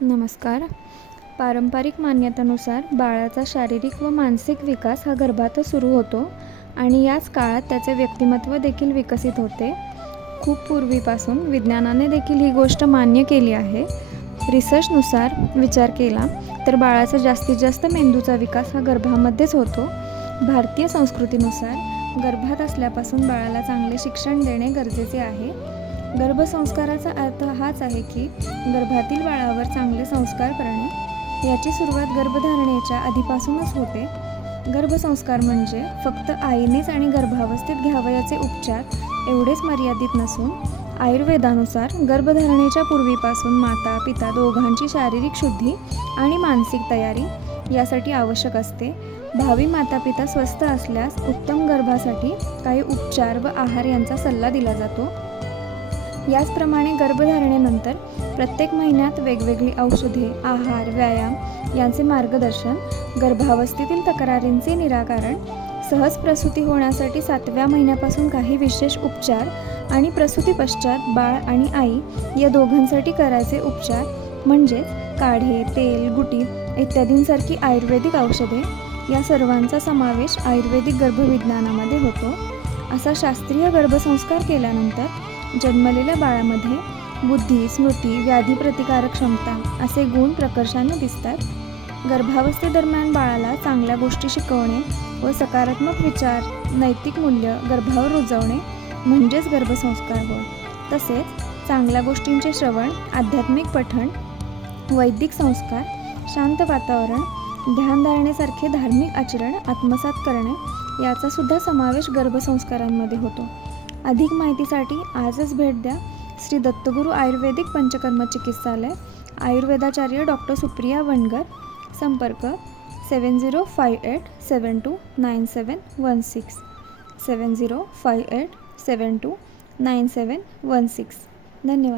नमस्कार. पारंपरिक मान्यतेनुसार बाळाचा शारीरिक व मानसिक विकास हा गर्भातच सुरू होतो आणि याच काळात त्याचे व्यक्तिमत्व देखील विकसित होते. खूप पूर्वीपासून विज्ञानाने देखील ही गोष्ट मान्य केली आहे. रिसर्चनुसार विचार केला तर बाळाचा जास्तीत जास्त मेंदूचा विकास हा गर्भामध्येच होतो. भारतीय संस्कृतीनुसार गर्भात असल्यापासून बाळाला चांगले शिक्षण देणे गरजेचे आहे. गर्भसंस्काराचा अर्थ हाच आहे की गर्भातील बाळावर चांगले संस्कार करणे याची सुरुवात गर्भधारणेच्या आधीपासूनच होते. गर्भसंस्कार म्हणजे फक्त आईनेच आणि गर्भावस्थेत घ्यावयाचे उपचार एवढेच मर्यादित नसून आयुर्वेदानुसार गर्भधारणेच्या पूर्वीपासून माता पिता दोघांची शारीरिक शुद्धी आणि मानसिक तयारी यासाठी आवश्यक असते. भावी माता पिता स्वस्थ असल्यास उत्तम गर्भासाठी काही उपचार व आहार यांचा सल्ला दिला जातो. याचप्रमाणे गर्भधारणेनंतर प्रत्येक महिन्यात वेगवेगळी औषधे आहार व्यायाम यांचे मार्गदर्शन गर्भावस्थेतील तक्रारींचे निराकरण सहज प्रसूती होण्यासाठी सातव्या महिन्यापासून काही विशेष उपचार आणि प्रसूती पश्चात बाळ आणि आई या दोघांसाठी करायचे उपचार म्हणजेच काढे तेल गुटी इत्यादींसारखी आयुर्वेदिक औषधे. या सर्वांचा समावेश आयुर्वेदिक गर्भविज्ञानामध्ये होतो. असा शास्त्रीय गर्भसंस्कार केल्यानंतर जन्मलेल्या बाळामध्ये बुद्धी स्मृती व्याधी प्रतिकारक क्षमता असे गुण प्रकर्षाने दिसतात. गर्भावस्थेदरम्यान बाळाला चांगल्या गोष्टी शिकवणे व सकारात्मक विचार नैतिक मूल्य गर्भावर रुजवणे म्हणजेच गर्भसंस्कार होय. तसेच चांगल्या गोष्टींचे श्रवण आध्यात्मिक पठण वैदिक संस्कार शांत वातावरण ध्यानधारणेसारखे धार्मिक आचरण आत्मसात करणे याचा सुद्धा समावेश गर्भसंस्कारांमध्ये होतो. अधिक माहितीसाठी आजच भेट द्या. श्री दत्तगुरू आयुर्वेदिक पंचकर्म चिकित्सालय आयुर्वेदाचार्य डॉक्टर सुप्रिया वणगर संपर्क seven zero five eight seven two nine seven one six. Seven zero five eight seven two nine seven one six. धन्यवाद.